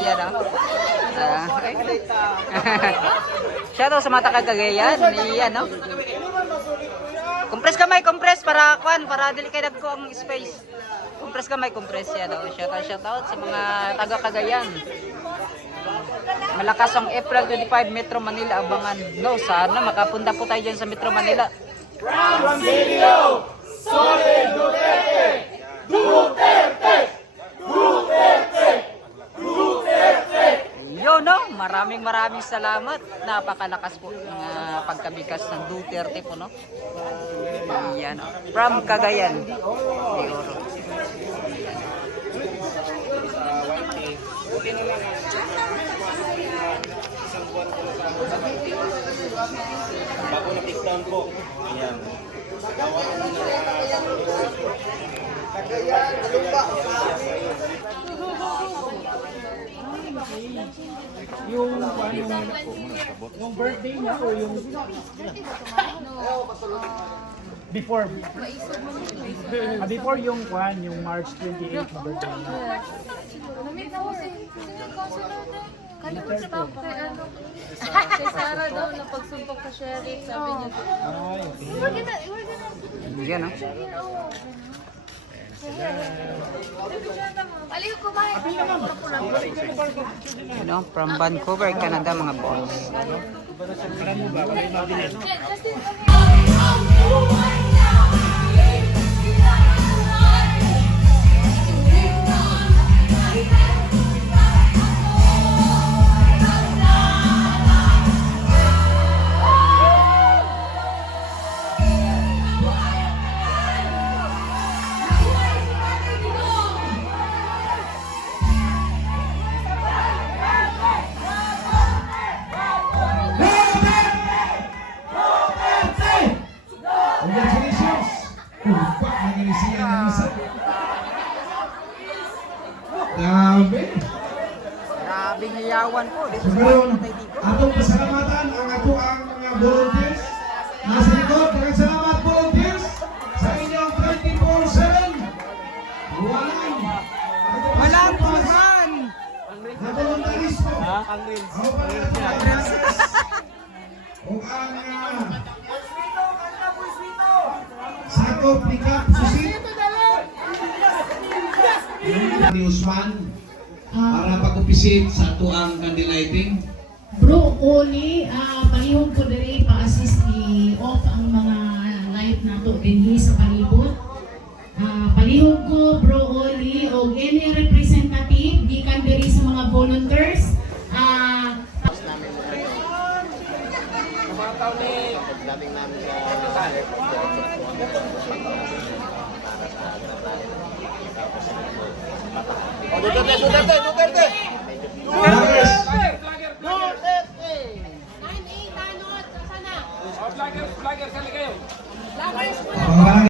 Iya daw. Siya daw sa mata kagagayan. Iya no. Compress kamay, compress para dili kay dagko ang space. Compress kamay, compress siya daw. Shout out sa mga taga Cagayan. Malakas ang April 25 Metro Manila abangan. No, sana makapunta po tayo dyan sa Metro Manila. Video! Solid Duterte! Duterte! Duterte! Duterte! Yo no, maraming salamat. Napakalakas po ng pagkabikas ng Duterte po no. Yan no. From Cagayan. Siguro. Bago na take-down po. Ayan. Yung birthday niya o yung before before yung yung March 28 na birthday niya. Kaya Sarah daw na pagsumpok sa sheriff, sabi niya. Ay, okay. Yan no. Aliw kumain. Ano, from Vancouver, Canada mga boss. Alam mo ba, wala yung mabilis. Congratulations! Kumpak na ginisiyan ng isa. Grabe! Grabing hiyawan po. Dito So sa ngayon, Patay Digo. atong pasalamatan ang ato ang mga volunteers. Nasa likod, daghang salamat volunteers sa inyong 24/7. Walang puhan! Na volunteers po. Ang reels. Ako pa kung ang sakop ni Cap Susit ni Usman para pag-upisit sa tuang candlelighting. Bro, Oli, palihog ko diri pa-assist i-off ang mga light nato dinhi sa palibot. Palihog ko, Bro Oli, o any representative gikan diri sa mga volunteers. Duterte! Duterte! Duterte! Vloggers, Nine, eight, tanod, sana. Vlogger, sali kayo. Vloggers mo pangalan